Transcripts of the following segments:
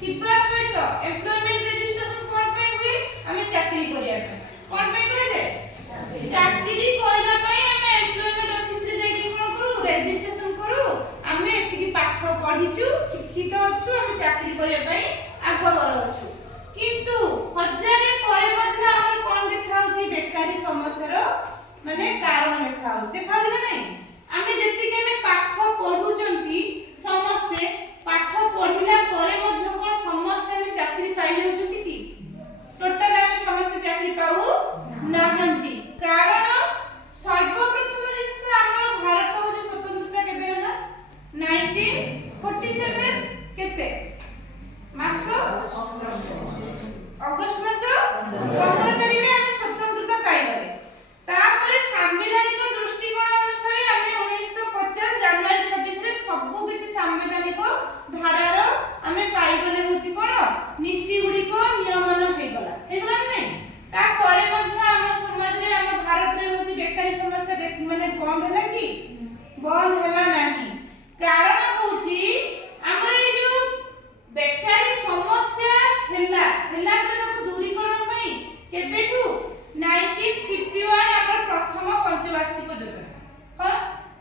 थिबा सहित employment registration कोन पे हुए हमें चाकरी करिया पे कोन पे करे जाय चाकरी करला पई हमें एम्प्लॉयमेंट ऑफिस रे जाई कि कोन करू रजिस्ट्रेशन करू हमें एतिकी पाठ पढिचु शिक्षित अछु हमें चाकरी करिया पई आगवर अछु किंतु हजारे परे मध्ये हमर कोन देखाउची बेकारी समस्या माने कारण देखाउ ना नहीं आमे जति के में पाठ पढुचंती समस्ते पाठ पढिला परे मध्ये कोन समस्त हम चाकरी पाई जाउचंती की टोटल हम समस्त चाकरी पाऊ नाहंती कारण सर्वप्रथम जिंस हमर भारत हो स्वतंत्रता केबे होला 1947 केते मास अगस्त मास 15 तारिख रे हम स्वतंत्रता पाई गले तापरे संवैधानिक दृष्टिकोण अनुसार हम 1950 जनवरी 26 रे सबु किछि संवैधानिक धारार हमें पाई गले होची कोन नीति गुडी को नियमन हे गला नै तापरे मध्ये हम समाज रे हम भारत रे होची बेकारी समस्या माने बंद होला कि बंद होला नाही कारण होची हमर ए जो बेकारी समस्या ହେଲା पर ताको दूरीकरण पई केबेठू 1951 हमर प्रथम पंचवार्षिक योजना पर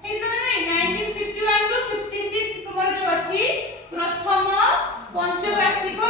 हेतो नै 1951 टू 56 तुम्हार जो अछि प्रथम पंचवार्षिक